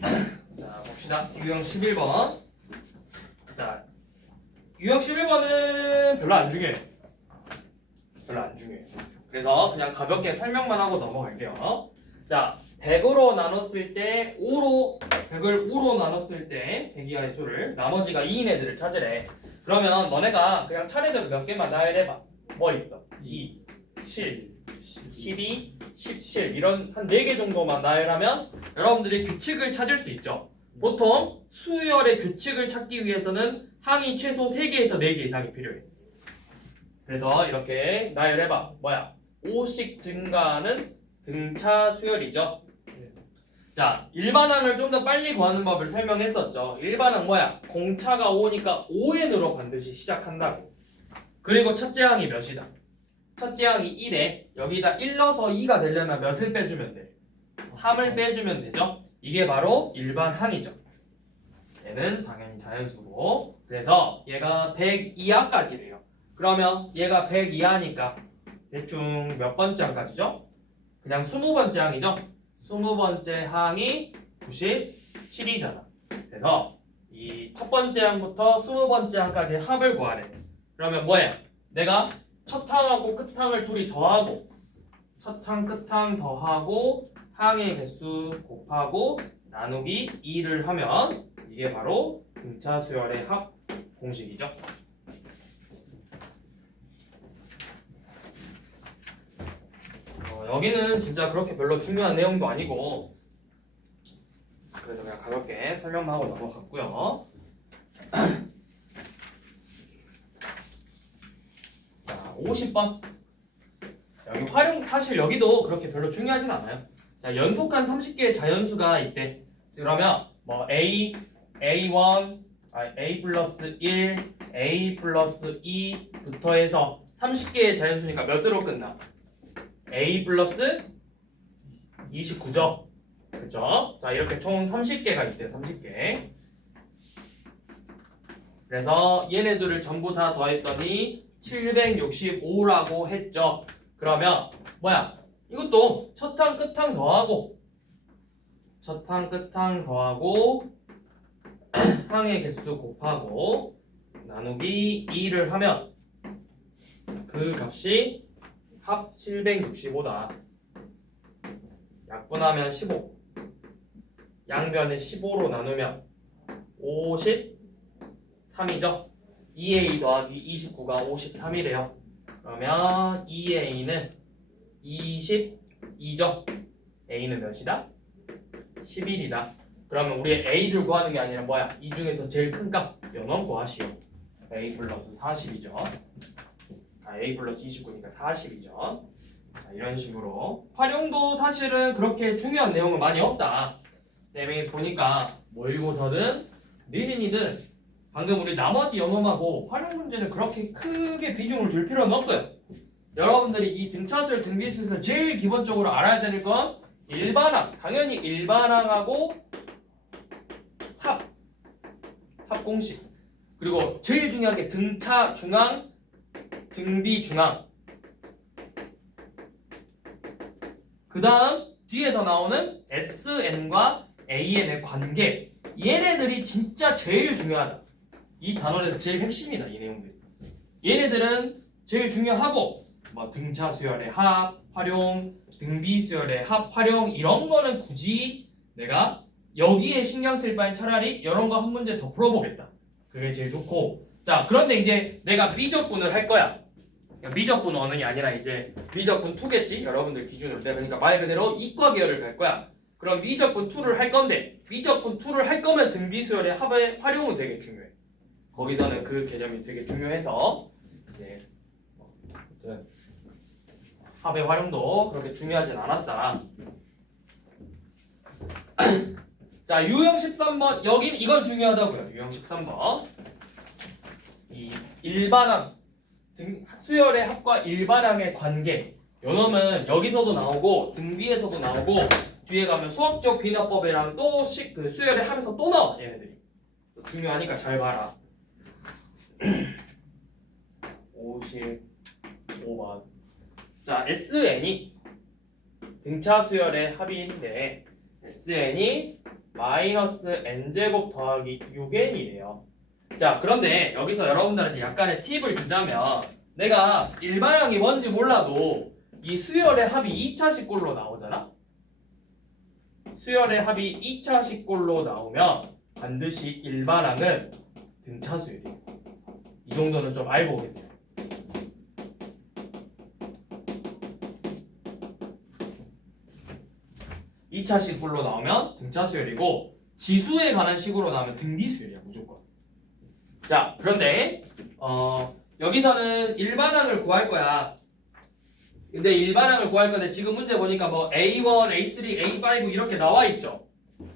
자, 봅시다. 유형 11번. 자, 유형 11번은 별로 안 중요해요. 별로 안 중요해요. 그래서 그냥 가볍게 설명만 하고 넘어갈게요. 자, 100으로 나눴을 때 100을 5로 나눴을 때 100 이하의 수를 나머지가 2인 애들을 찾으래. 그러면 너네가 그냥 차례대로 몇 개만 나열해봐. 뭐 있어? 2, 7, 12, 17 이런 한 4개 정도만 나열하면 여러분들이 규칙을 찾을 수 있죠. 보통 수열의 규칙을 찾기 위해서는 항이 최소 3개에서 4개 이상이 필요해. 그래서 이렇게 나열해봐. 뭐야? 5씩 증가하는 등차 수열이죠. 자, 일반항을 좀 더 빨리 구하는 법을 설명했었죠. 일반항 뭐야? 공차가 5니까 5n으로 반드시 시작한다고. 그리고 첫째 항이 몇이다? 첫째 항이 1에 여기다 1 넣어서 2가 되려면 몇을 빼주면 돼? 3을 빼주면 되죠. 이게 바로 일반항이죠. 얘는 당연히 자연수고, 그래서 얘가 100 이하까지래요. 그러면 얘가 100 이하니까 대충 몇 번째 항까지죠? 그냥 20번째 항이죠. 20번째 항이 97이잖아. 그래서 이 첫 번째 항부터 20번째 항까지 합을 구하래. 그러면 뭐야? 내가 첫 항하고 끝 항을 둘이 더하고, 첫 항, 끝 항 더하고 항의 개수 곱하고 나누기 2를 하면 이게 바로 등차 수열의 합 공식이죠. 여기는 진짜 그렇게 별로 중요한 내용도 아니고 그래도 그냥 가볍게 설명만 하고 넘어갔고요. 자, 50번. 여기 활용 사실 여기도 그렇게 별로 중요하진 않아요. 자, 연속한 30개의 자연수가 있대. 그러면 뭐 A1, A 플러스 1, A 플러스 2부터 해서 30개의 자연수니까 몇으로 끝나? A 플러스 29죠. 그죠? 자, 이렇게 총 30개가 있대요. 30개. 그래서 얘네들을 전부 다 더했더니 765라고 했죠. 그러면 뭐야? 이것도 첫 항, 끝 항 더하고 첫 항, 끝 항 더하고 항의 개수 곱하고 나누기 2를 하면 그 값이 합 765다. 약분하면 15. 양변을 15로 나누면 53이죠. 2a 더하기 29가 53이래요. 그러면 2a는 22죠. a는 몇이다? 11이다. 그러면 우리 a를 구하는 게 아니라 뭐야? 이 중에서 제일 큰 값 연원 구하시오. a 플러스 40이죠. a 플러스 29니까 40이죠. 자, 이런 식으로 활용도 사실은 그렇게 중요한 내용은 많이 없다. 때문에 보니까 모의고사든 니진이든 방금 우리 나머지 연원하고 활용 문제는 그렇게 크게 비중을 둘 필요는 없어요. 여러분들이 이 등차수열 등비수에서 제일 기본적으로 알아야 되는 건 일반항, 당연히 일반항하고 합 공식, 그리고 제일 중요한 게 등차 중항, 등비 중항, 그 다음 뒤에서 나오는 SN과 AN의 관계, 얘네들이 진짜 제일 중요하다. 이 단원에서 제일 핵심이다. 이 내용들. 얘네들은 제일 중요하고 뭐 등차 수열의 합, 활용, 등비 수열의 합, 활용 이런 거는 굳이 내가 여기에 신경 쓸 바엔 차라리 이런 거 한 문제 더 풀어보겠다. 그게 제일 좋고. 자, 그런데 이제 내가 미적분을 할 거야. 미적분 1이 아니라 이제 미적분 2겠지? 여러분들 기준으로. 내가 그러니까 말 그대로 이과 계열을 갈 거야. 그럼 미적분 2를 할 건데 미적분 2를 할 거면 등비 수열의 합의 활용은 되게 중요해. 거기서는 그 개념이 되게 중요해서 이제 합의 활용도 그렇게 중요하진 않았다. 자, 유형 13번 여긴 이건 중요하다고요. 유형 13번 이 일반항 수열의 합과 일반항의 관계, 요놈은 여기서도 나오고 등비에서도 나오고 뒤에 가면 수학적 귀납법이랑 또 그 수열의 합에서 또 나와. 얘네들이 중요하니까 잘 봐라. 55번. 자, SN이 등차 수열의 합인데 SN이 마이너스 n제곱 더하기 6n이래요. 자, 그런데 여기서 여러분들한테 약간의 팁을 주자면 내가 일반항이 뭔지 몰라도 이 수열의 합이 2차식꼴로 나오잖아? 수열의 합이 2차식꼴로 나오면 반드시 일반항은 등차수열이에요. 이 정도는 좀 알고 계세요. 이 차 식으로 나오면 등차수열이고 지수에 관한 식으로 나오면 등비수열이야 무조건. 자, 그런데 여기서는 일반항을 구할 거야. 근데 일반항을 구할 건데 지금 문제 보니까 뭐 A1, A3, A5 이렇게 나와 있죠.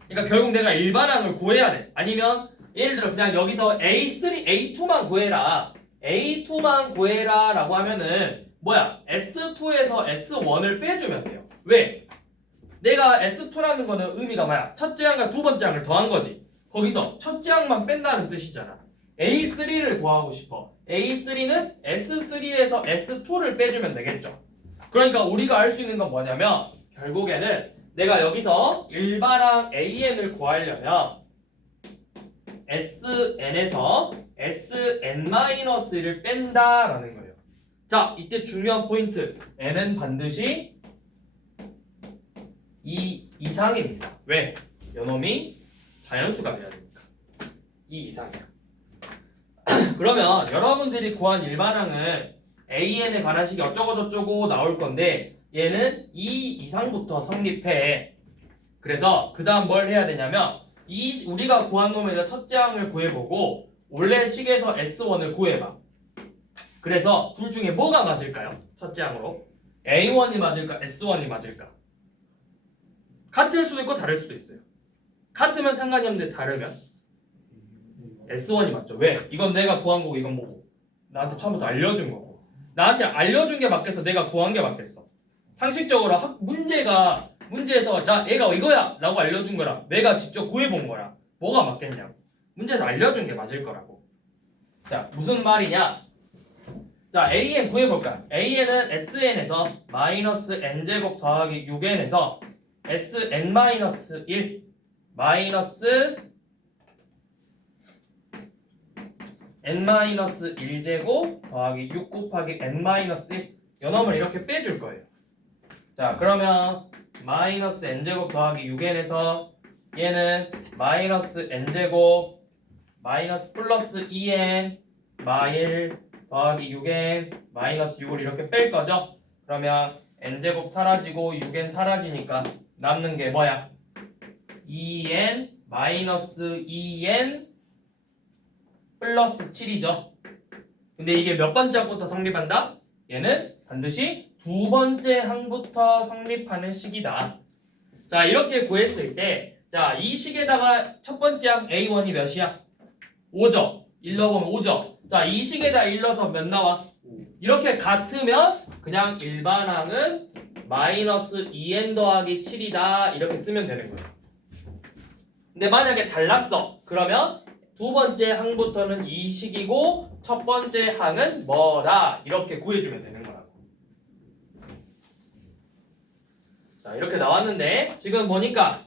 그러니까 결국 내가 일반항을 구해야 돼. 아니면 예를 들어 그냥 여기서 A3, A2만 구해라. A2만 구해라 라고 하면은 뭐야? S2에서 S1을 빼주면 돼요. 왜? 내가 S2라는 거는 의미가 뭐야? 첫째 항과 두 번째 항을 더한 거지. 거기서 첫째 항만 뺀다는 뜻이잖아. A3를 구하고 싶어. A3는 S3에서 S2를 빼주면 되겠죠. 그러니까 우리가 알 수 있는 건 뭐냐면 결국에는 내가 여기서 일반항 AN을 구하려면 SN에서 SN-1을 뺀다라는 거예요. 자, 이때 중요한 포인트. N은 반드시 2 이상입니다. 왜? 요놈이 자연수가 돼야 되니까. 2 이상이야. 그러면 여러분들이 구한 일반항은 AN에 관한 식이 어쩌고저쩌고 나올 건데 얘는 2 이상부터 성립해. 그래서 그 다음 뭘 해야 되냐면 우리가 구한 놈에서 첫째 항을 구해보고 원래 식에서 S1을 구해봐. 그래서 둘 중에 뭐가 맞을까요? 첫째 항으로 A1이 맞을까? S1이 맞을까? 같을 수도 있고 다를 수도 있어요. 같으면 상관이 없는데 다르면 S1이 맞죠. 왜? 이건 내가 구한 거고 이건 뭐고 나한테 처음부터 알려준 거고 나한테 알려준 게 맞겠어? 내가 구한 게 맞겠어? 상식적으로 문제에서 자 얘가 이거야 라고 알려준 거랑 내가 직접 구해본 거랑 뭐가 맞겠냐고. 문제에서 알려준 게 맞을 거라고. 자, 무슨 말이냐. 자, AN 구해볼까요? AN은 SN에서 마이너스 n제곱 더하기 6n에서 SN-1 마이너스 n-1제곱 더하기 6 곱하기 n-1 요놈을 이렇게 빼줄 거예요. 자, 그러면 마이너스 n제곱 더하기 6n에서 얘는 마이너스 n제곱 마이너스 플러스 2n 마일 더하기 6n 마이너스 6을 이렇게 뺄 거죠. 그러면 n제곱 사라지고 6n 사라지니까 남는 게 뭐야? 2n 마이너스 2n 플러스 7이죠. 근데 이게 몇 번째 항부터 성립한다? 얘는 반드시 두 번째 항부터 성립하는 식이다. 자, 이렇게 구했을 때, 자, 이 식에다가 첫 번째 항 A1이 몇이야? 5점. 1 넣어보면 5점. 자, 이 식에다 1 넣어서 몇 나와? 이렇게 같으면 그냥 일반항은 마이너스 2n 더하기 7이다. 이렇게 쓰면 되는 거예요. 근데 만약에 달랐어. 그러면 두 번째 항부터는 이 식이고 첫 번째 항은 뭐다. 이렇게 구해주면 되는 거라고. 자, 이렇게 나왔는데 지금 보니까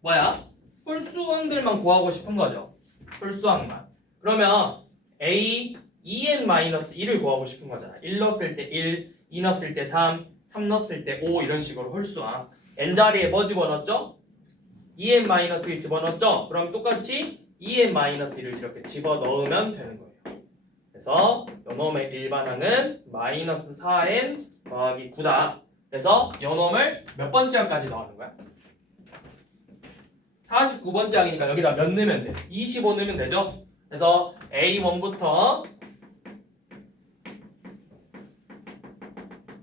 뭐야? 홀수항들만 구하고 싶은 거죠. 홀수항만. 그러면 A 2n-1을 구하고 싶은 거잖아. 1 넣었을 때 1, 2 넣었을 때 3, 3 넣었을 때 5 이런 식으로 홀수항. n 자리에 뭐 집어넣었죠? 2n-1 집어넣었죠? 그럼 똑같이 2n-1을 이렇게 집어넣으면 되는 거예요. 그래서 요놈의 일반항은 마이너스 4n 더하기 9다. 그래서 요놈을 몇 번째 항까지 넣는 거야? 49번째 항이니까 여기다 몇 넣으면 돼? 25 넣으면 되죠? 그래서 A1부터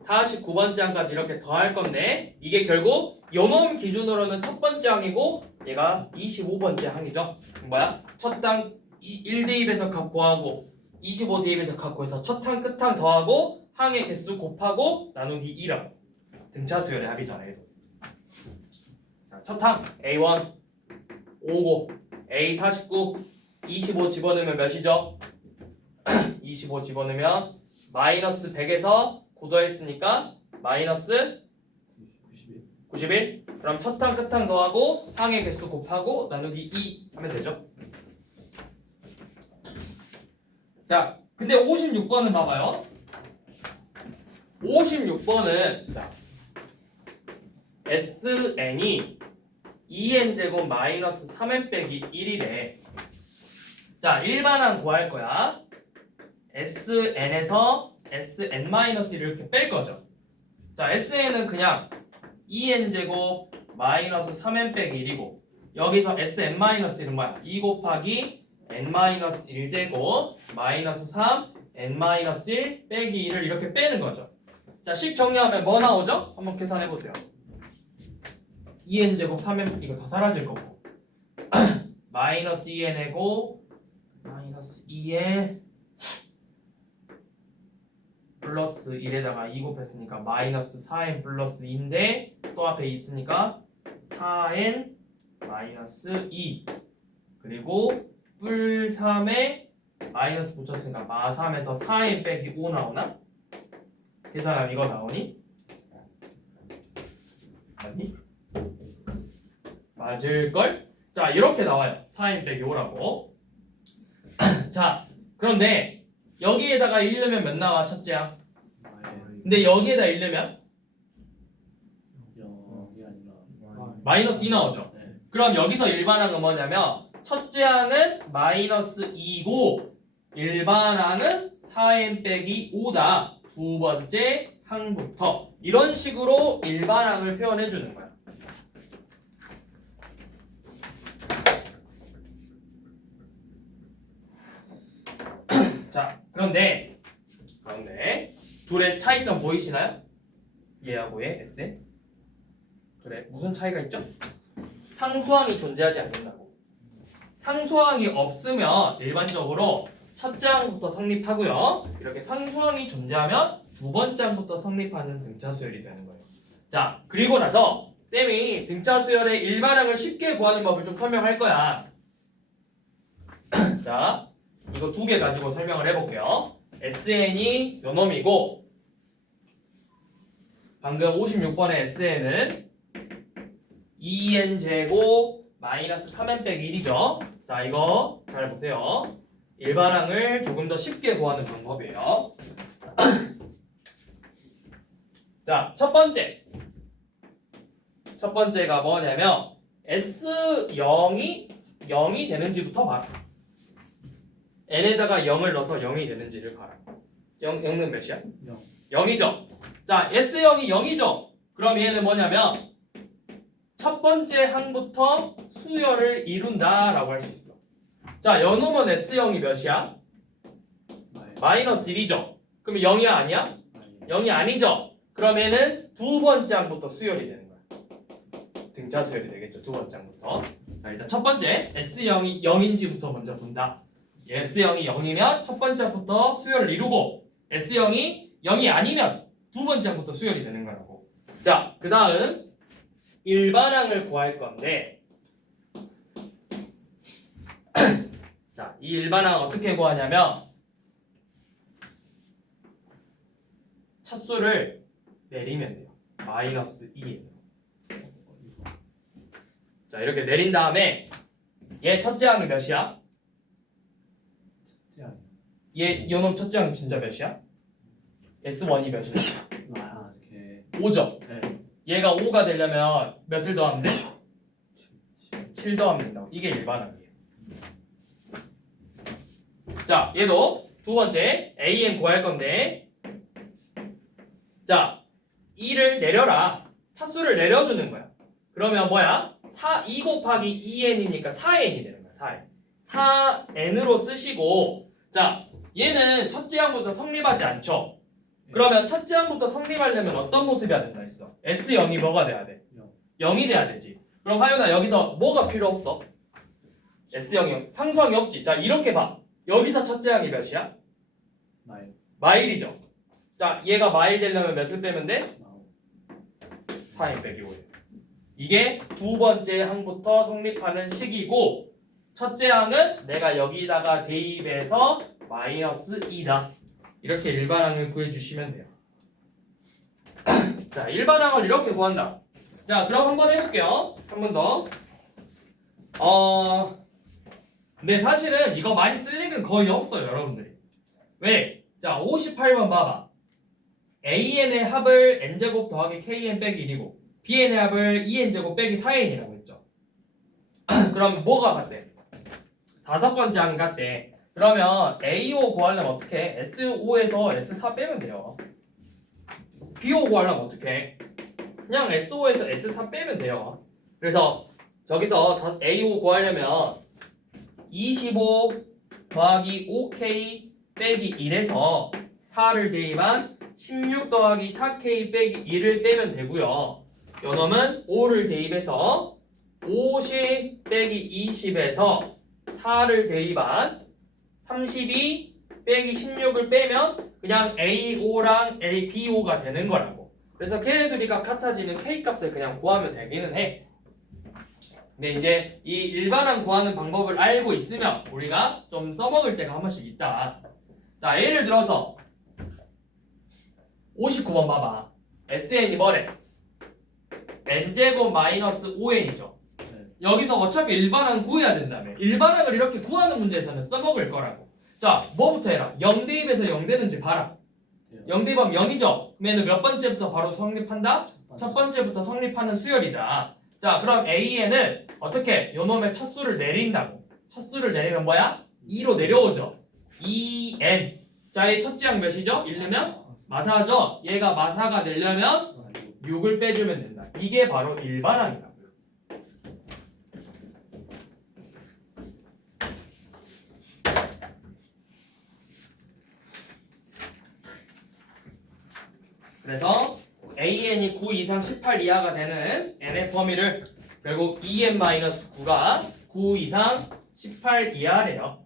49번째 항까지 이렇게 더할 건데 이게 결국 요놈 기준으로는 첫 번째 항이고 얘가 25번째 항이죠. 뭐야? 첫 항 1대입에서 각 구하고 25대입에서 각 구해서 첫 항 끝항 더하고 항의 개수 곱하고 나누기 2랑 등차수열의 합이잖아요. 첫 항 A1 5고 A 49 25 집어넣으면 몇이죠? 25 집어넣으면 마이너스 100에서 9 더했으니까 마이너스 91. 그럼 첫 항 끝항 더하고 항의 개수 곱하고 나누기 2 하면 되죠. 자, 근데 56번은 봐봐요. 56번은 자 SN이 2n제곱 마이너스 3n 빼기 1이래. 자, 일반항 구할 거야. SN에서 SN-1을 이렇게 뺄 거죠. 자, SN은 그냥 2n제곱 마이너스 3n 빼기 1이고 여기서 SN-1은 뭐야? 2 곱하기 n-1제곱 마이너스 3 n-1 빼기 1을 이렇게 빼는 거죠. 자, 식 정리하면 뭐 나오죠? 한번 계산해 보세요. 2n제곱 3n 이거 다 사라질 거고 마이너스 2n이고 마이너스 2에 플러스 1에다가 2 곱했으니까 마이너스 4n 플러스 2인데 또 앞에 있으니까 4n 마이너스 2 그리고 뿔 3에 마이너스 붙였으니까 마 3에서 4n 빼기 5 나오나? 계산하면 이거 나오니? 맞니? 맞을걸? 자, 이렇게 나와요. 4n 빼기 5라고. 자, 그런데 여기에다가 1 넣으면 몇 나와? 첫째야. 근데 여기에다 1 넣으면 마이너스 2 나오죠. 그럼 여기서 일반항은 뭐냐면 첫째 항은 마이너스 2고 일반항은 4n 빼기 5다. 두 번째 항부터 이런 식으로 일반항을 표현해 주는 거야. 자, 그런데 둘의 차이점 보이시나요? 얘하고 얘 SN 둘의 무슨 차이가 있죠? 상수항이 존재하지 않는다고. 상수항이 없으면 일반적으로 첫째 항부터 성립하고요. 이렇게 상수항이 존재하면 두 번째 항부터 성립하는 등차 수열이 되는 거예요. 자, 그리고 나서 쌤이 등차 수열의 일반항을 쉽게 구하는 법을 좀 설명할 거야. 자, 이거 두 개 가지고 설명을 해볼게요. SN이 요 놈이고 방금 56번의 SN은 2n 제곱 마이너스 3n 빼기 1이죠. 자, 이거 잘 보세요. 일반항을 조금 더 쉽게 구하는 방법이에요. 자, 첫 번째가 뭐냐면 S0이 0이 되는지부터 봐라. n에다가 0을 넣어서 0이 되는지를 봐라. 0은 몇이야? 0이죠. 자, S0이 0이죠. 그럼 얘는 뭐냐면 첫 번째 항부터 수열을 이룬다라고 할 수 있어. 자, 요놈은 S0이 몇이야? 마이너스 1이죠. 그럼 0이 아니야? 0이 아니죠. 그럼 얘는 두 번째 항부터 수열이 되는 거야. 등차 수열이 되겠죠. 두 번째 항부터. 자, 일단 첫 번째 S0이 0인지부터 먼저 본다. S0이 0이면 첫 번째 항부터 수열을 이루고 S0이 0이 아니면 두 번째 항부터 수열이 되는 거라고. 자, 그 다음 일반항을 구할 건데 자, 이 일반항 어떻게 구하냐면 차수를 내리면 돼요. 마이너스 2예요. 자, 이렇게 내린 다음에 얘 첫째 항이 몇이야? 얘 요놈 첫째 항 진짜 몇이야? S1이 몇이야? 5죠? 네. 얘가 5가 되려면 몇을 더하면 돼? 7 더하면 된다고. 이게 일반항이에요. 자, 얘도 두 번째 AN 구할 건데 자, 2를 내려라. 차수를 내려주는 거야. 그러면 뭐야? 2 곱하기 2n이니까 4n이 되는 거야. 4n. 4n으로 쓰시고 자, 얘는 첫째 항부터 성립하지 않죠? 그러면 첫째 항부터 성립하려면 어떤 모습이어야 된다 했어? S0이 뭐가 돼야 돼? 0이 돼야 되지. 그럼 하윤아 여기서 뭐가 필요 없어? S0이 상수항이 없지. 자, 이렇게 봐. 여기서 첫째 항이 몇이야? 마일이죠. 자, 얘가 마일 되려면 몇을 빼면 돼? 4n 빼기 5. 이게 두 번째 항부터 성립하는 식이고 첫째 항은 내가 여기다가 대입해서 마이너스 2다. 이렇게 일반항을 구해주시면 돼요. 자, 일반항을 이렇게 구한다. 자, 그럼 한번 해볼게요. 한 번 더. 근데 사실은 이거 많이 쓸 일은 거의 없어요, 여러분들이. 왜? 자, 58번 봐봐. AN의 합을 n제곱 더하기 KN 빼기 1이고 BN의 합을 2n제곱 빼기 4n이라고 했죠. 그럼 뭐가 같대? 다섯 번째 항 같대. 그러면 A5 구하려면 어떻게 해? S5에서 S4 빼면 돼요. B5 구하려면 어떻게 해? 그냥 S5에서 S4 빼면 돼요. 그래서 저기서 A5 구하려면 25 더하기 5K 빼기 1에서 4를 대입한 16 더하기 4K 빼기 1을 빼면 되고요. 요놈은 5를 대입해서 50 빼기 20에서 4를 대입한 32 빼기 16을 빼면 그냥 A5랑 B5가 되는 거라고. 그래서 걔네들이가 같아지는 K 값을 그냥 구하면 되기는 해. 근데 이제 이 일반항 구하는 방법을 알고 있으면 우리가 좀 써먹을 때가 한 번씩 있다. 자, 예를 들어서 59번 봐봐. SN이 뭐래? n제곱 마이너스 5n이죠. 여기서 어차피 일반항 구해야 된다며. 일반항을 이렇게 구하는 문제에서는 써먹을 거라고. 자, 뭐부터 해라? 0 대입해서 0 되는지 봐라. 0 대입하면 0이죠? 그러면 몇 번째부터 바로 성립한다? 첫 번째부터 성립하는 수열이다. 자, 그럼 AN은 어떻게? 요놈의 차수를 내린다고. 차수를 내리면 뭐야? 2로 내려오죠. 2n. 자, 이 첫째 항 몇이죠? 1르면 마사죠? 얘가 마사가 되려면 6을 빼주면 된다. 이게 바로 일반항이라고요. 그래서 AN이 9 이상 18 이하가 되는 n의 범위를 결국 2n-9가 9 이상 18 이하래요.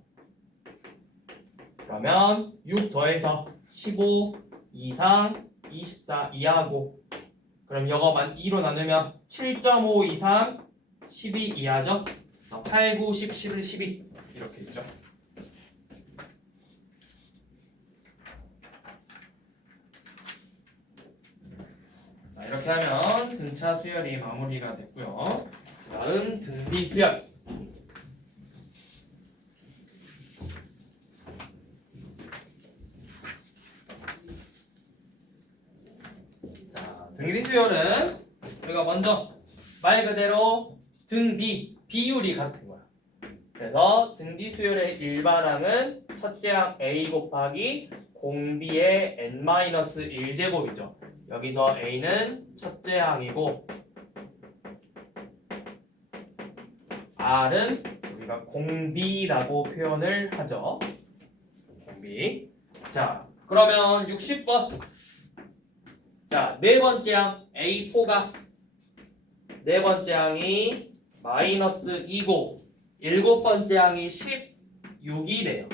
그러면 6 더해서 15 이상 24 이하고 그럼 이거만 2로 나누면 7.5 이상 12 이하죠. 8, 9, 10, 11, 12 이렇게 있죠. 자, 이렇게 하면 등차 수열이 마무리가 됐고요. 다음 등비 수열. 자, 등비 수열은 우리가 먼저 말 그대로 등비 비율이 같은 거야. 그래서 등비 수열의 일반항은 첫째 항 a 곱하기 공비의 n-1제곱이죠. 여기서 a는 첫째 항이고 r은 우리가 공비라고 표현을 하죠. 공비. 자, 그러면 60번. 자, 네 번째 항 A4가 네 번째 항이 마이너스 2고 일곱 번째 항이 16이래요.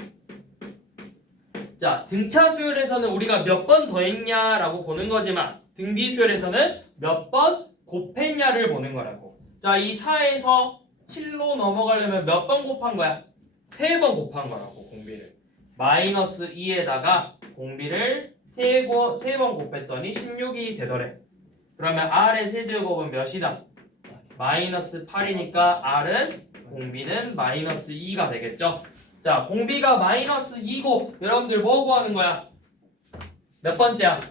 자, 등차 수열에서는 우리가 몇 번 더했냐라고 보는 거지만 등비 수열에서는 몇 번 곱했냐를 보는 거라고. 자, 이 4에서 7로 넘어가려면 몇 번 곱한 거야? 3번 곱한 거라고, 공비를. 마이너스 2에다가 공비를 3번 곱했더니 16이 되더래. 그러면 R의 세제곱은 몇이다? 마이너스 8이니까 R은 공비는 마이너스 2가 되겠죠. 자, 공비가 마이너스 2고 여러분들 뭐 구하는 거야? 몇 번째야?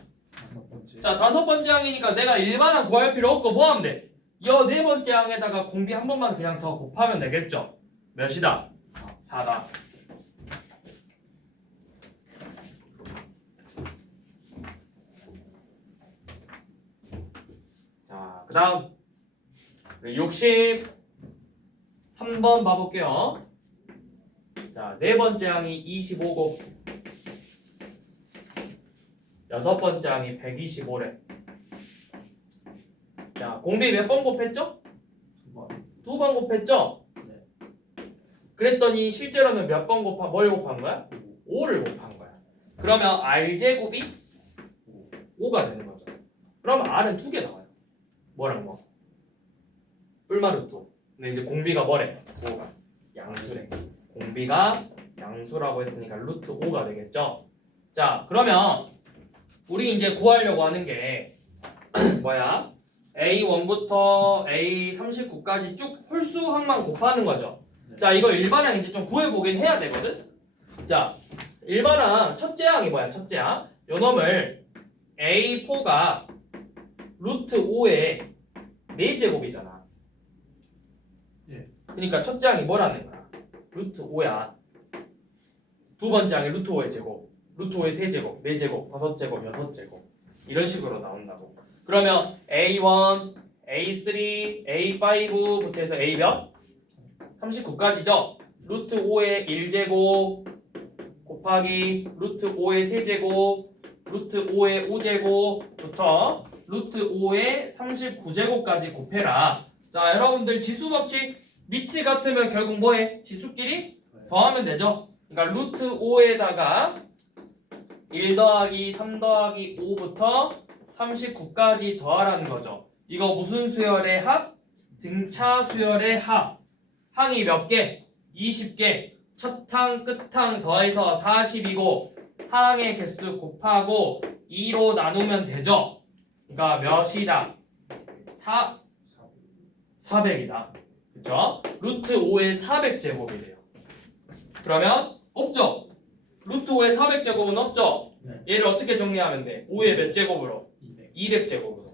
자, 다섯 번째 항이니까 내가 일반항 구할 필요 없고 뭐 하면 돼? 여 네 번째 항에다가 공비 한 번만 그냥 더 곱하면 되겠죠. 몇이다? 4다. 자, 그 다음 63번 봐볼게요. 자, 네 번째 항이 25고 여섯 번째 항이 125래. 자, 공비 몇 번 곱했죠? 두 번 곱했죠? 네. 그랬더니 실제로는 몇 번 뭘 곱한 거야? 5를 곱한 거야. 그러면 R제곱이 5가 되는 거죠. 그러면 R은 두 개 나와요. 뭐랑 뭐? 뿔마루트. 근데 이제 공비가 뭐래? 5가 양수래. 공비가 양수라고 했으니까 루트 5가 되겠죠. 자, 그러면 우리 이제 구하려고 하는 게 뭐야? A1부터 A39까지 쭉 홀수항만 곱하는 거죠. 네. 자, 이거 일반항 이제 좀 구해보긴 해야 되거든. 자, 일반항 첫째 항이 뭐야? 첫째 항. 요 놈을 A4가 루트 5의 4제곱이잖아. 예. 그러니까 첫째 항이 뭐라는 거야? 루트 5야. 두 번째 항이 루트 5의 제곱, 루트 5의 3제곱, 4제곱, 5제곱, 6제곱 이런 식으로 나온다고. 그러면 A1, A3, A5부터 해서 A 몇? 39까지죠? 루트 5의 1제곱 곱하기 루트 5의 3제곱 루트 5의 5제곱부터 루트 5의 39제곱까지 곱해라. 자, 여러분들 지수법칙 밑이 같으면 결국 뭐해? 지수끼리 더하면 되죠? 그러니까 루트 5에다가 1 더하기 3 더하기 5부터 39까지 더하라는 거죠. 이거 무슨 수열의 합? 등차 수열의 합. 항이 몇 개? 20개. 첫 항, 끝 항 더해서 40이고 항의 개수 곱하고 2로 나누면 되죠. 그러니까 몇이다? 400이다. 그쵸? 루트 5의 400제곱이래요. 그러면 없죠? 루트 5의 400제곱은 없죠? 네. 얘를 어떻게 정리하면 돼? 5의 몇 제곱으로? 200제곱으로.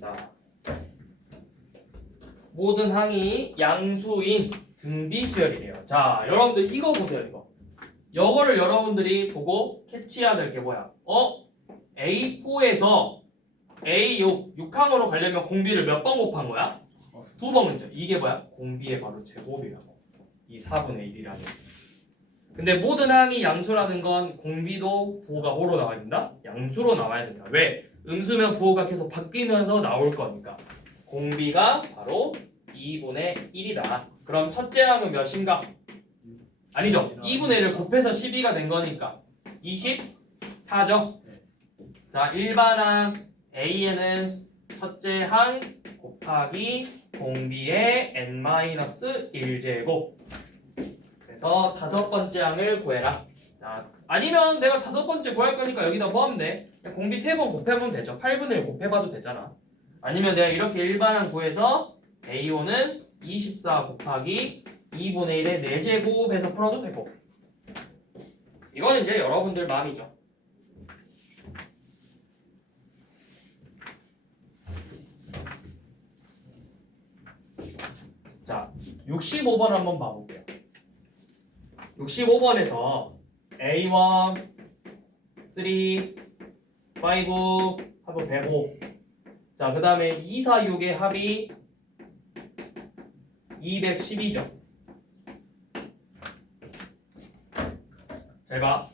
자, 모든 항이 양수인 등비수열이래요. 자, 여러분들 이거 보세요. 이거를 여러분들이 보고 캐치해야 될 게 뭐야? A4에서 A6, 6항으로 가려면 공비를 몇 번 곱한 거야? 2번이죠. 이게 뭐야? 공비의 바로 제곱이라고. 이 4분의 1이라는. 근데 모든 항이 양수라는 건 공비도 부호가 뭐로 나와야 된다? 양수로 나와야 된다. 왜? 음수면 부호가 계속 바뀌면서 나올 거니까. 공비가 바로 2분의 1이다. 그럼 첫째 항은 몇인가? 아니죠. 2분의 1을 곱해서 12가 된 거니까 24죠. 자, 일반항 A에는 첫째 항 곱하기 공비의 n-1제곱. 그래서 다섯 번째 항을 구해라. 자, 아니면 내가 다섯 번째 구할 거니까 여기다 뭐 하면 돼? 그냥 공비 3번 곱해보면 되죠. 8분의 1 곱해봐도 되잖아. 아니면 내가 이렇게 일반항 구해서 A5는 24 곱하기 2분의 1의 4제곱 해서 풀어도 되고. 이건 이제 여러분들 마음이죠. 자, 65번 한번 봐볼게요. 65번에서 A1, 3, 5 합은 105. 자, 그 다음에 2, 4, 6의 합이 212죠. 잘 봐.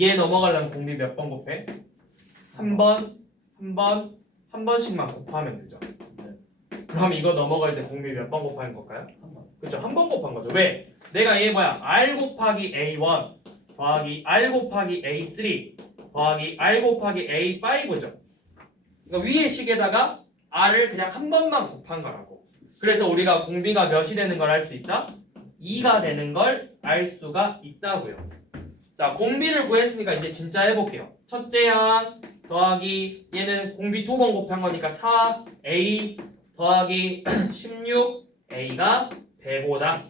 얘 넘어가려면 공비 몇 번 곱해? 한 번씩만 곱하면 되죠. 그럼 이거 넘어갈 때 공비 몇 번 곱하는 걸까요? 그쵸, 한 번 곱한 거죠. 왜? 내가 얘 뭐야? R 곱하기 A1 더하기 R 곱하기 A3 더하기 R 곱하기 A5죠. 그러니까 위의 식에다가 R을 그냥 한 번만 곱한 거라고. 그래서 우리가 공비가 몇이 되는 걸 알 수 있다? 2가 되는 걸 알 수가 있다고요. 자, 공비를 구했으니까 이제 진짜 해볼게요. 첫째 항 더하기 얘는 공비 2번 곱한 거니까 4A 더하기 16A가 105다.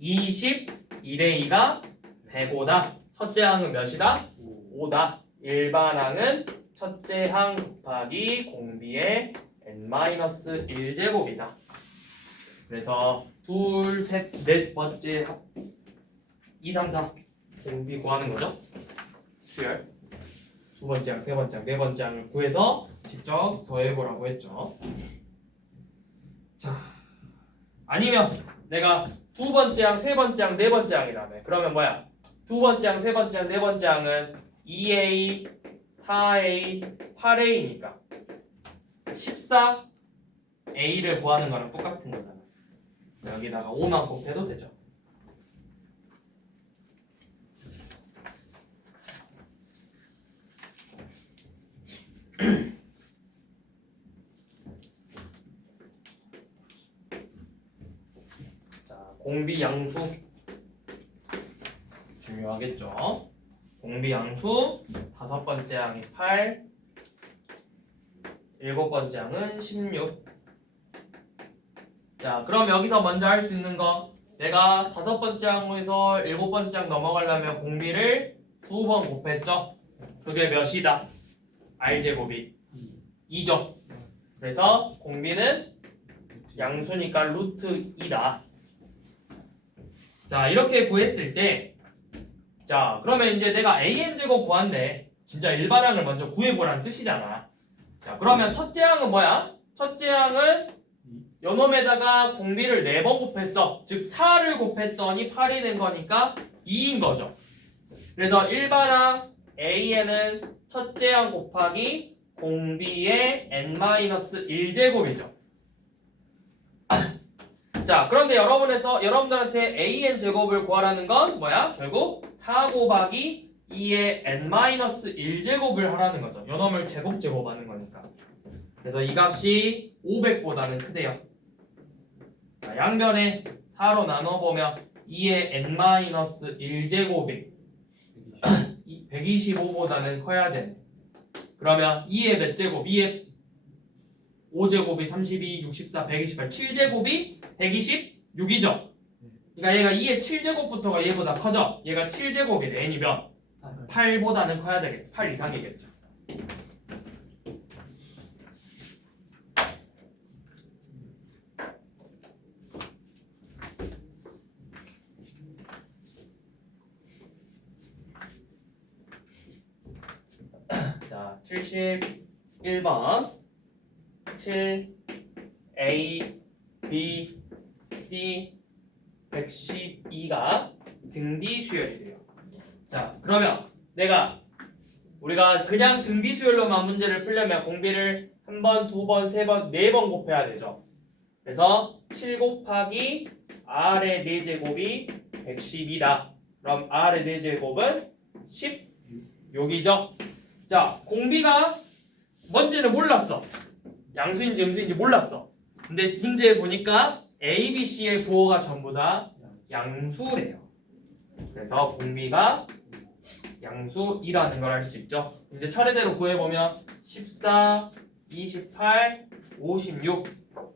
22대2가 105다. 첫째 항은 몇이다? 5다. 일반항은 첫째 항 곱하기 공비의 n-1제곱이다. 그래서 둘, 셋, 넷 번째 합 2, 3, 4 공비 구하는 거죠. 수열 두 번째 항, 세 번째 항, 네 번째 항을 구해서 직접 더해보라고 했죠. 자, 아니면 내가 두 번째 항, 세 번째 항, 네 번째 항이라며. 그러면 뭐야? 두 번째 항, 세 번째 항, 네 번째 항은 2A, 4A, 8A니까 14A를 구하는 거랑 똑같은 거잖아. 여기다가 5만 곱해도 되죠. 자, 공비양수 중요하겠죠. 공비양수 다섯 번째 항이 8, 일곱 번째 항은 16. 자, 그럼 여기서 먼저 할 수 있는 거, 내가 다섯 번째 항에서 일곱 번째 항 넘어가려면 공비를 두 번 곱했죠. 그게 몇이다? r제곱이 2죠. 그래서 공비는 양수니까 루트 2다. 자, 이렇게 구했을 때, 자, 그러면 이제 내가 an제곱 구한대. 진짜 일반항을 먼저 구해보라는 뜻이잖아. 자, 그러면 첫째 항은 뭐야? 첫째 항은 요놈에다가 공비를 4번 곱했어. 즉 4를 곱했더니 8이 된 거니까 2인 거죠. 그래서 일반항 A에는 첫째 항 곱하기 공비의 n-1제곱이죠. 자, 그런데 여러분들한테 AN 제곱을 구하라는 건 뭐야? 결국 4 곱하기 2의 n-1제곱을 하라는 거죠. 요놈을 제곱하는 거니까. 그래서 이 값이 500보다는 크대요. 자, 양변에 4로 나눠보면 2의 n-1제곱이 125보다는 커야 되네. 그러면 2의 몇 제곱? 2의 5제곱이 32, 64, 128, 7제곱이 126이죠. 그러니까 얘가 2의 7제곱부터가 얘보다 커져. 얘가 7제곱이래. n이면 8보다는 커야 되겠죠. 8 이상이겠죠. 자, 71번 7 A, B, C 112가 등비 수열이래요. 자, 그러면 우리가 그냥 등비 수열로만 문제를 풀려면 공비를 한 번, 두 번, 세 번, 네 번 곱해야 되죠. 그래서 7 곱하기 R의 4제곱이 112다. 그럼 R의 4제곱은 16이죠. 자, 공비가 뭔지는 몰랐어. 양수인지 음수인지 몰랐어. 근데 문제에 보니까 A, B, C의 부호가 전부 다 양수래요. 그래서 공비가 양수이라는 걸 알 수 있죠. 이제 차례대로 구해보면 14, 28, 56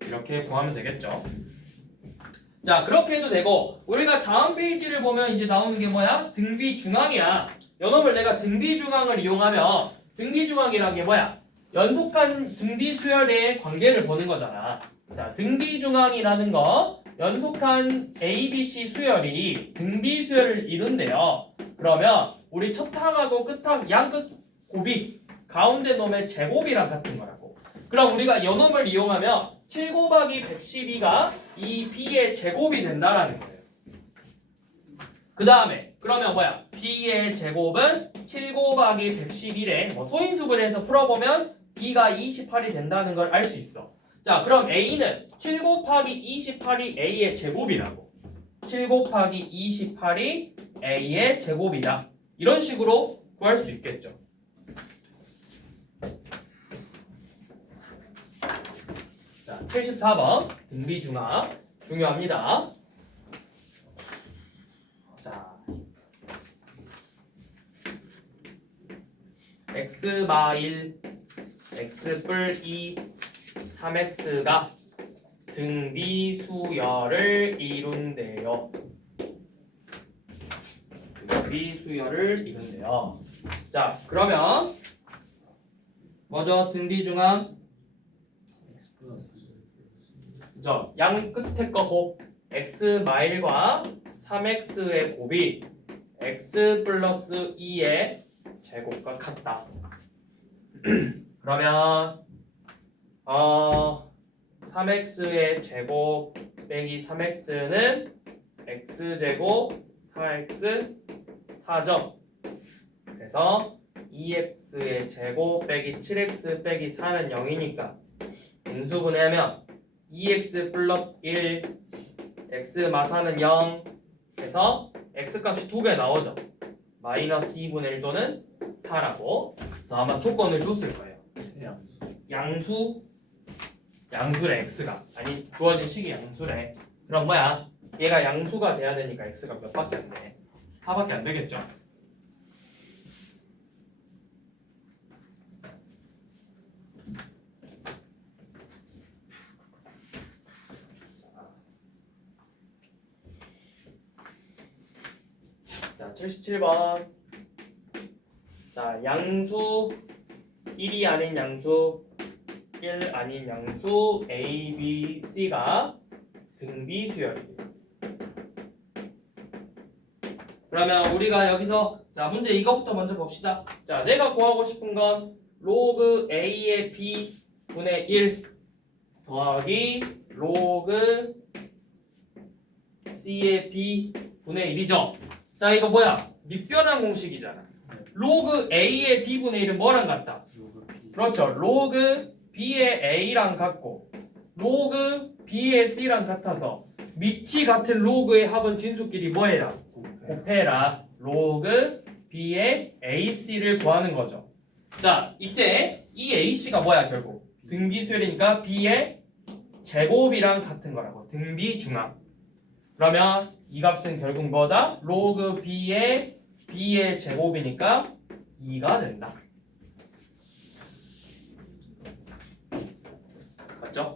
이렇게 구하면 되겠죠. 자, 그렇게 해도 되고 우리가 다음 페이지를 보면 이제 나오는 게 뭐야? 등비중항이야. 요놈을 내가 등비중항을 이용하면 등비중항이라는 게 뭐야? 연속한 등비수열의 관계를 보는 거잖아. 자, 등비중항이라는 거 연속한 A, B, C 수열이 등비수열을 이룬대요. 그러면 우리 첫 항하고 끝항 양끝 곱이 가운데 놈의 제곱이랑 같은 거라고. 그럼 우리가 요놈을 이용하면 7 곱하기 112가 이 B의 제곱이 된다라는 거예요. 그 다음에 그러면 뭐야? B의 제곱은 7 곱하기 111에 소인수분을 해서 풀어보면 B가 28이 된다는 걸 알 수 있어. 자, 그럼 A는 7 곱하기 28이 A의 제곱이라고. 7 곱하기 28이 A의 제곱이다. 이런 식으로 구할 수 있겠죠. 자, 74번 등비중항 중요합니다. 자, x 마일 x 뿔 2 3x가 등비수열을 이룬대요. 등비수열을 이룬대요. 자, 그러면 먼저 등비중항 양 끝에 거 곱 x 마일과 3x의 곱이 x 플러스 2의 제곱과 같다. 그러면 3x의 제곱 빼기 3x는 x제곱 4x 4점. 그래서 2x의 제곱 빼기 7x 빼기 4는 0이니까 인수분해하면 2x 플러스 1 x 마사는 0 해서 x 값이 2개 나오죠. 마이너스 2분의 1 또는 4라고. 그래서 아마 조건을 줬을 거예요. 양수래 x가. 아니 주어진 식이 양수래. 그럼 뭐야? 얘가 양수가 돼야 되니까 x가 몇 밖에 안 돼? 4밖에 안 되겠죠? 자, 77번. 자, 양수 1이 아닌 양수 1 아닌 양수 A, B, C가 등비 수열이에요. 그러면 우리가 여기서 자 문제 이거부터 먼저 봅시다. 자 내가 구하고 싶은 건 로그 A의 B 분의 1 더하기 로그 C의 B 분의 1이죠. 자 이거 뭐야? 밑변환 공식이잖아. 로그 A의 B 분의 1은 뭐랑 같다? 그렇죠. 로그 B의 A랑 같고 로그 B의 C랑 같아서 밑이 같은 로그의 합은 진수끼리 뭐해라? 곱해라. 로그 B의 AC를 구하는 거죠. 자, 이때 이 AC가 뭐야 결국? 등비수열이니까 B의 제곱이랑 같은 거라고. 등비중합. 그러면 이 값은 결국 뭐다? 로그 B의 제곱이니까 2가 된다. 맞죠?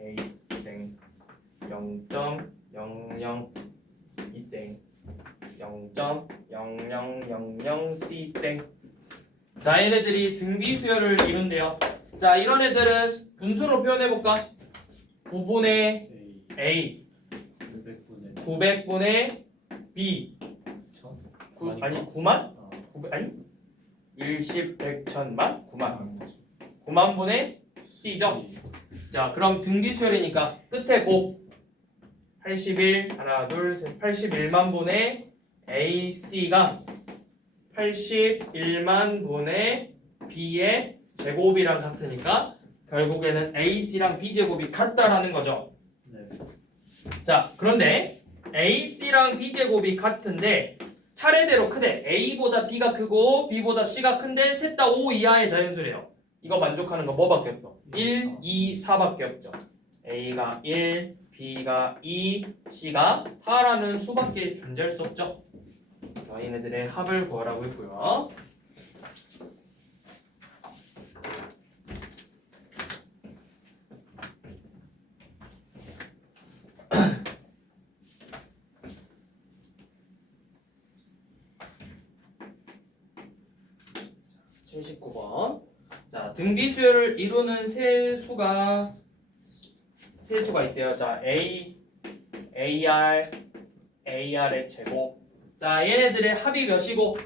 A 땡 0.00 2땡 0.0000 C 땡. 자 얘네들이 등비 수열을 이룬대요. 자 이런 애들은 분수로 표현해 볼까? 9분의 A 900분의 B 아니 9만? 900, 아니 1, 10, 100, 1000만? 9만 분의 C죠. 자 그럼 등비 수열이니까 끝에 곱 81 하나 둘 셋 81만 분의 AC가 81만 분의 B의 제곱이랑 같으니까 결국에는 AC랑 B 제곱이 같다라는 거죠. 자 그런데 AC랑 B 제곱이 같은데 차례대로 크대. A보다 B가 크고 B보다 C가 큰데 셋 다 5 이하의 자연수래요. 이거 만족하는 거 뭐밖에 없어? 1, 2, 4밖에 없죠. A가 1, B가 2, C가 4라는 수밖에 존재할 수 없죠. 자, 얘네들의 합을 구하라고 했고요. 자, 79번. 자, 등비 수열을 이루는 세수가 있대요. 자, AR의 제곱. 자, 얘네들의 합이 몇이고?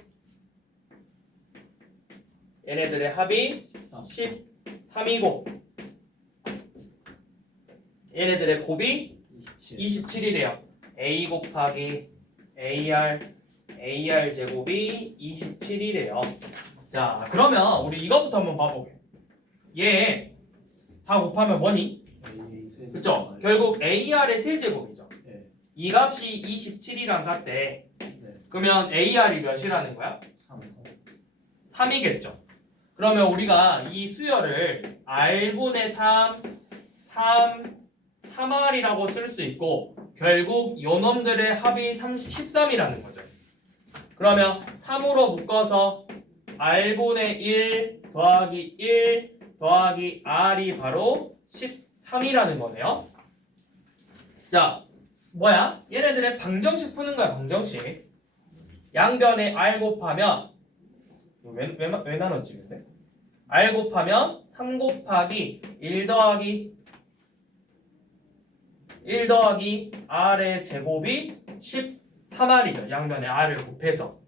얘네들의 합이 13이고 얘네들의 곱이 27이래요. A 곱하기 AR 제곱이 27이래요. 자, 그러면 우리 이것부터 한번 봐보게. 얘 다 곱하면 뭐니? 그쵸? 결국 AR의 세제곱이죠. 이 값이 27이랑 같대. 그러면 AR이 몇이라는 거야? 3이겠죠. 그러면 우리가 이 수열을 R분의 3R이라고 쓸 수 있고 결국 요놈들의 합이 13이라는 거죠. 그러면 3으로 묶어서 R분의 1 더하기 1 더하기 R이 바로 13이라는 거네요. 자, 뭐야? 얘네들의 방정식 푸는 거야, 방정식. 양변에 R 곱하면 왜 나눴지 근데? R 곱하면 3 곱하기 1 더하기 R의 제곱이 13R이죠. 양변에 R을 곱해서.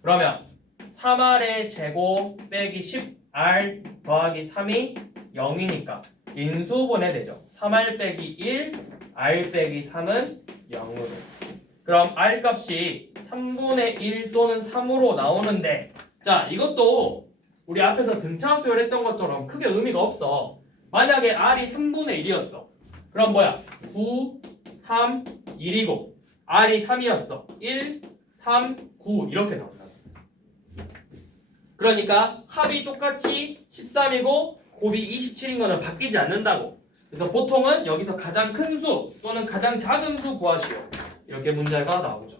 그러면 3R의 제곱 빼기 10R 더하기 3이 0이니까 인수분해 되죠. 3R 빼기 1, R 빼기 3은 0으로. 그럼 R 값이 3분의 1 또는 3으로 나오는데 자 이것도 우리 앞에서 등차수열 했던 것처럼 크게 의미가 없어. 만약에 R이 3분의 1이었어. 그럼 뭐야? 9, 3, 1이고 R이 3이었어. 1, 3, 9 이렇게 나온다. 그러니까 합이 똑같이 13이고 곱이 27인 거는 바뀌지 않는다고. 그래서 보통은 여기서 가장 큰 수 또는 가장 작은 수 구하시오. 이렇게 문제가 나오죠.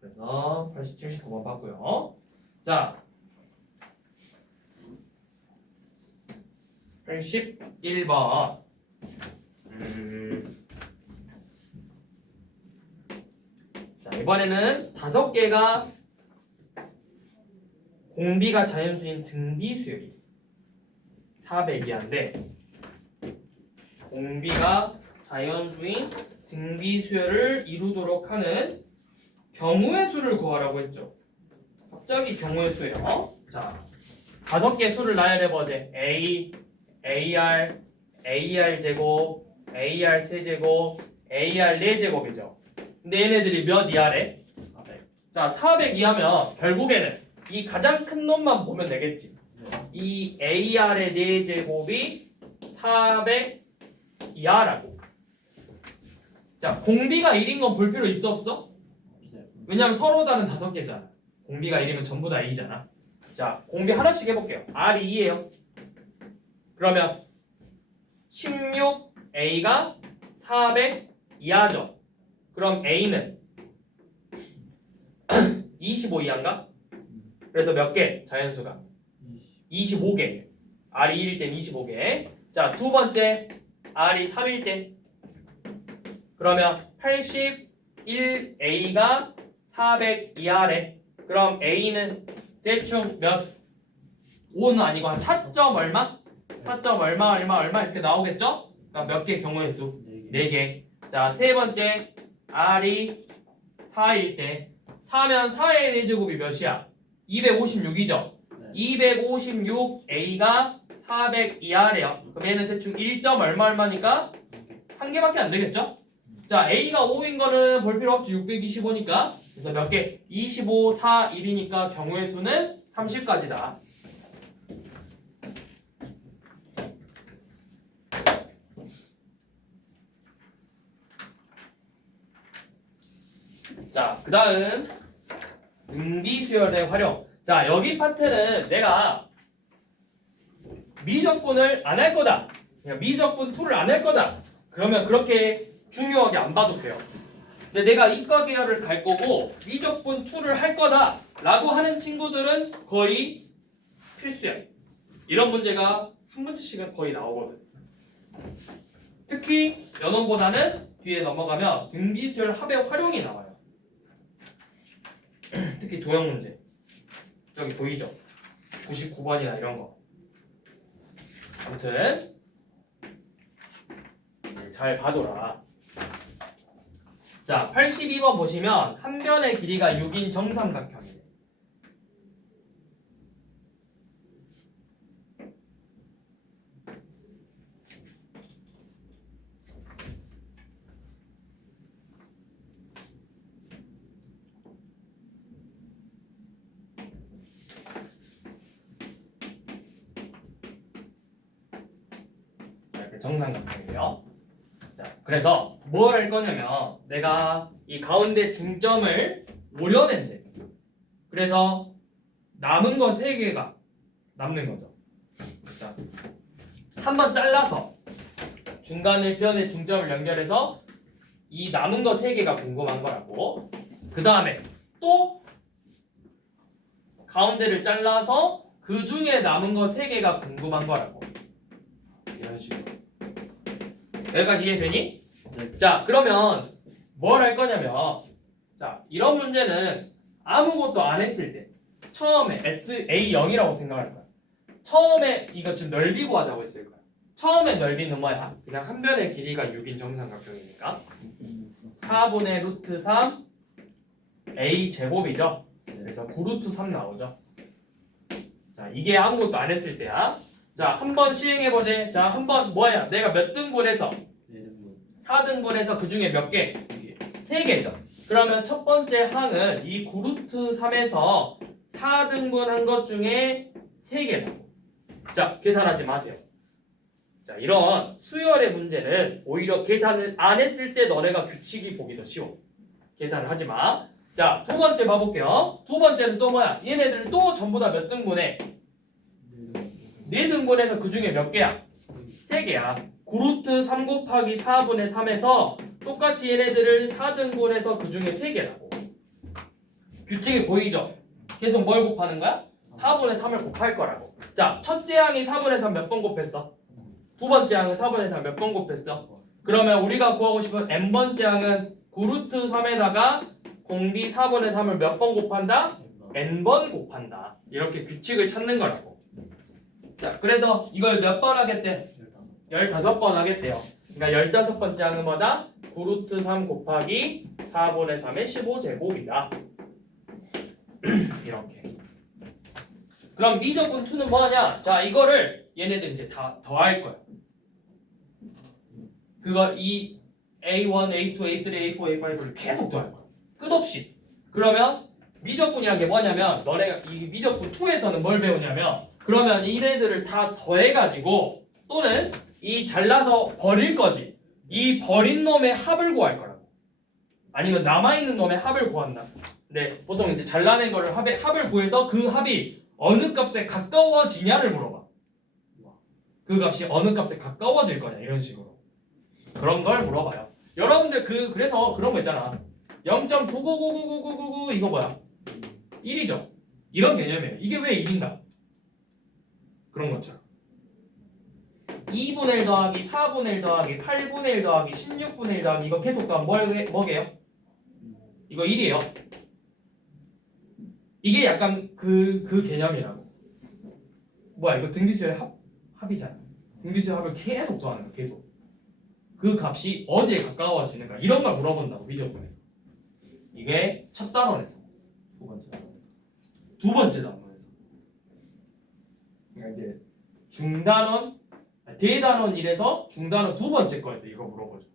그래서 79번 봤고요. 자, 81번. 자, 이번에는 5개가 공비가 자연수인 등비수열이 400이한데 공비가 자연수인 등비수열을 이루도록 하는 경우의 수를 구하라고 했죠. 갑자기 경우의 수예요. 자, 5개 수를 나열해보자. A, AR, AR 제곱, AR 세제곱, AR 4제곱이죠. 근데 얘네들이 몇 이하래? 400. 자, 400 이하면 결국에는 이 가장 큰 놈만 보면 되겠지. 이 AR의 4제곱이 400 이하라고. 자, 공비가 1인 건 볼 필요 있어 없어? 왜냐면 서로 다른 5개잖아. 공비가 1이면 전부 다 A잖아. 자, 공비 하나씩 해볼게요. R이 2예요. 그러면 16A가 400 이하죠. 그럼 A는 25 이하인가? 그래서 몇 개? 자연수가 25개. R이 1일 땐 25개. 자, 두 번째 R이 3일 때 그러면 81A가 400 이하래. 그럼 A는 대충 몇? 5는 아니고 한 4점 얼마? 4점 얼마 이렇게 나오겠죠? 그럼 몇 개 경우의 수? 4개. 자, 세 번째 R이 4일 때 4면 4의 4제곱이 몇이야? 256이죠? 256A가 400 이하래요. 그럼 얘는 대충 1점 얼마니까? 한 개밖에 안 되겠죠? 자, A가 5인 거는 볼 필요 없지. 625니까. 그래서 몇 개? 25, 4, 1이니까 경우의 수는 30까지다. 자, 그 다음 등비수열의 활용. 자, 여기 파트는 내가 미적분을 안 할 거다. 그냥 미적분 2를 안 할 거다. 그러면 그렇게 중요하게 안 봐도 돼요. 근데 내가 이과 계열을 갈 거고 미적분 2를 할 거다 라고 하는 친구들은 거의 필수야. 이런 문제가 한 문제씩은 거의 나오거든. 특히 연원보다는 뒤에 넘어가면 등비수열 합의 활용이 나와요. 특히 도형 문제. 저기 보이죠? 99번이나 이런 거. 아무튼 잘 봐둬라. 자, 82번 보시면 한 변의 길이가 6인 정삼각형이네. 이렇게 정삼각형이에요. 자, 그래서 뭘 할 거냐면 내가 이 가운데 중점을 오려낸대. 그래서 남은 거 3개가 남는 거죠. 자, 한번 잘라서 중간에 변의 중점을 연결해서 이 남은 거 3개가 궁금한 거라고. 그 다음에 또 가운데를 잘라서 그 중에 남은 거 3개가 궁금한 거라고. 이런 식으로. 여기까지 이해되니? 네. 자, 그러면 뭘 할 거냐면 자, 이런 문제는 아무것도 안 했을 때 처음에 SA0이라고 생각할 거야. 처음에 이거 지금 넓이 구하자고 했을 거야. 처음에 넓이는 뭐야? 그냥 한 변의 길이가 6인 정삼각형이니까 4분의 루트 3 A 제곱이죠. 그래서 9루트 3 나오죠. 자, 이게 아무것도 안 했을 때야. 자, 한번 시행해보자. 자, 한번 뭐야? 내가 몇 등분해서 4등분해서 그 중에 몇 개? 3개죠. 그러면 첫 번째 항은 이 9루트 3에서 4등분한 것 중에 3개라고. 자, 계산하지 마세요. 자, 이런 수열의 문제는 오히려 계산을 안 했을 때 너네가 규칙이 보기 더 쉬워. 계산을 하지 마. 자, 두 번째 봐볼게요. 두 번째는 또 뭐야? 얘네들 또 전부 다 몇 등분해? 4등분해서 그 중에 몇 개야? 3개야. 9루트 3 곱하기 4분의 3에서 똑같이 얘네들을 4등분해서 그 중에 3개라고. 규칙이 보이죠? 계속 뭘 곱하는 거야? 4분의 3을 곱할 거라고. 자, 첫째 항이 4분의 3 몇 번 곱했어? 두 번째 항은 4분의 3 몇 번 곱했어? 그러면 우리가 구하고 싶은 n번째 항은 9루트 3에다가 공비 4분의 3을 몇 번 곱한다? n번 곱한다. 이렇게 규칙을 찾는 거라고. 자, 그래서 이걸 몇 번 하겠대? 15번 하겠대요. 그러니까 15번째 항은 뭐다? 9루트 3 곱하기 4분의 3의 15제곱이다. 이렇게. 그럼 미적분 2는 뭐냐? 자, 이거를 얘네들 이제 다 더할 거야. 그거 이 A1, A2, A3, A4, A5를 계속 더할 거야. 끝없이. 그러면 미적분이란 게 뭐냐면 너네가 이 미적분 2에서는 뭘 배우냐면 그러면 이네들을 다 더해가지고 또는 이 잘라서 버릴 거지. 이 버린 놈의 합을 구할 거라고. 아니면 남아있는 놈의 합을 구한다. 근데 보통 이제 잘라낸 거를 합을 구해서 그 합이 어느 값에 가까워지냐를 물어봐. 그 값이 어느 값에 가까워질 거냐 이런 식으로. 그런 걸 물어봐요. 여러분들 그래서 그런 거 있잖아. 0.9999999 이거 뭐야? 1이죠. 이런 개념이에요. 이게 왜 1인가? 그런 것처럼. 2분의 1 더하기 4분의 1 더하기 8분의 1 더하기 16분의 1 더하기 이거 계속 더하면 뭐게요? 이거 1이에요. 이게 약간 그 개념이라고. 뭐야 이거 등비수의 합이잖아. 등비수의 합을 계속 더하는 거 계속. 그 값이 어디에 가까워지는가 이런 걸 물어본다고 미적분에서. 이게 첫 단원에서 두 번째 단원에서. 그러니까 이제 중단원, 대단원 1에서 중단원 두 번째 거에서 이거 물어보죠.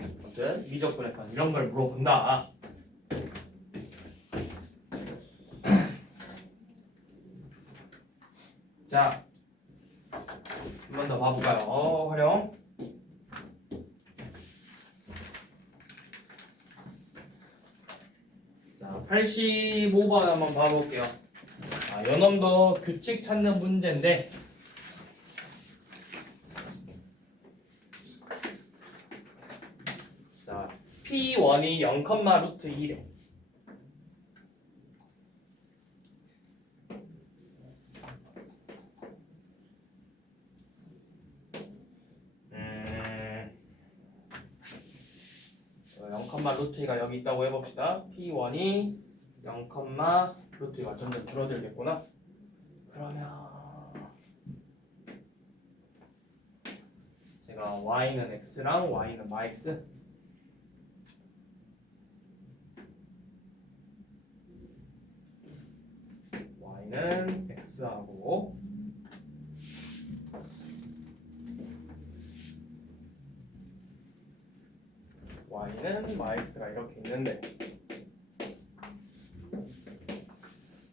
아무튼 미적분에서는 이런 걸 물어본다. 자, 한 번 더 봐볼까요? 활용. 자, 85번 한번 봐볼게요. 요놈도 규칙 찾는 문제인데 자, P1이 0, 루트 1에 루트 2가 여기 있다고 해봅시다. P1이 0, 루트 2가 점점 줄어들겠구나. 그러면 제가 y는 x랑 y는 max y는 x하고 y는 max가 이렇게 있는데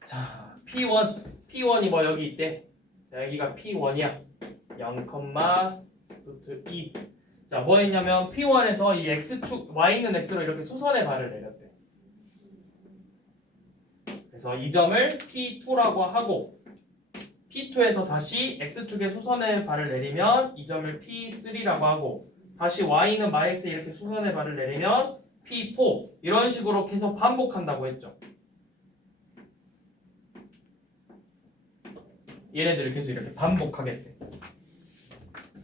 자 P1이 뭐 여기 있대. 자, 여기가 P1이야. 0, 루트 2. 자, 뭐 했냐면 P1에서 이 x축 y는 x로 이렇게 수선의 발을 내렸대. 그래서 이 점을 P2라고 하고 P2에서 다시 x축에 수선의 발을 내리면 이 점을 P3라고 하고 다시 y는 마이너스에 이렇게 수선의 발을 내리면 P4 이런 식으로 계속 반복한다고 했죠. 얘네들을 계속 이렇게 반복하겠대.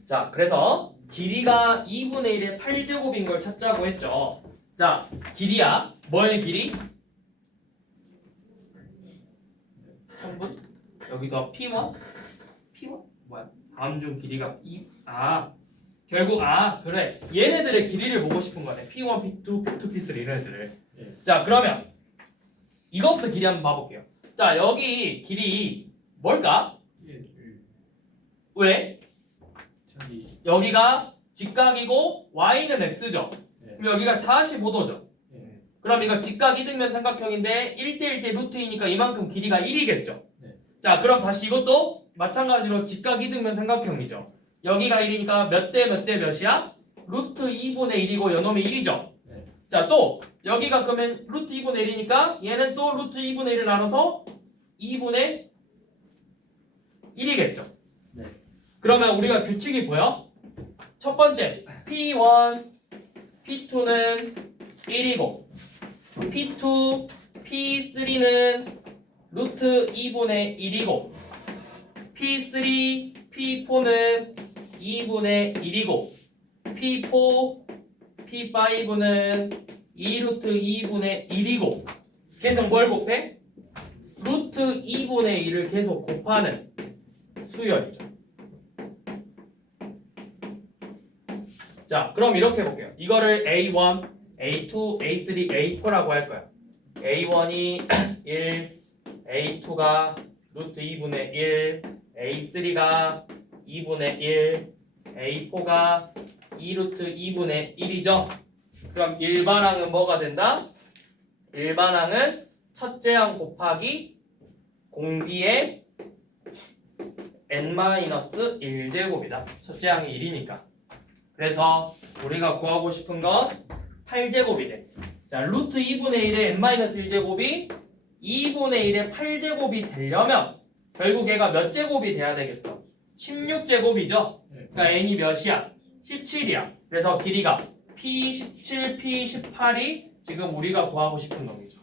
자, 그래서 길이가 2분의 1의 8제곱인 걸 찾자고 했죠. 자, 길이야. 뭐의 길이? 3분? 여기서 P1? 뭐야? 다음 중 길이가 2. 결국 그래. 얘네들의 길이를 보고 싶은 거네. P1, P2, P2, P3 이런 애들을. 자, 그러면 이것부터 길이 한번 봐볼게요. 자, 여기 길이 뭘까? 왜? 여기가 직각이고 y는 x죠. 네. 그럼 여기가 45도죠. 네. 그럼 이거 직각 이등변 삼각형인데 1대1 대 루트이니까 이만큼 길이가 1이겠죠. 네. 자, 그럼 다시 이것도 마찬가지로 직각 이등변 삼각형이죠. 여기가 1이니까 몇 대 몇 대 몇이야? 루트 2분의 1이고 요놈이 1이죠. 네. 자, 또 여기가 그러면 루트 2분의 1이니까 얘는 또 루트 2분의 1을 나눠서 2분의 1이겠죠. 네. 그러면 우리가 규칙이 뭐야? 첫 번째 P1, P2는 1이고 P2, P3는 루트 2분의 1이고 P3, P4는 2분의 1이고 P4, P5는 2루트 2분의 1이고 계속 뭘 곱해? 루트 2분의 1을 계속 곱하는 수열이죠. 자, 그럼 이렇게 볼게요. 이거를 A1, A2, A3, A4라고 할 거야. A1이 1, A2가 루트 2분의 1, A3가 2분의 1, A4가 2루트 2분의 1이죠. 그럼 일반항은 뭐가 된다? 일반항은 첫째 항 곱하기 공비의 n-1제곱이다. 첫째 항이 1이니까. 그래서 우리가 구하고 싶은 건 8제곱이래. 자, 루트 2분의 1의 n-1제곱이 2분의 1의 8제곱이 되려면 결국 얘가 몇 제곱이 돼야 되겠어? 16제곱이죠? 그러니까 n이 몇이야? 17이야. 그래서 길이가 P17, P18이 지금 우리가 구하고 싶은 놈이죠.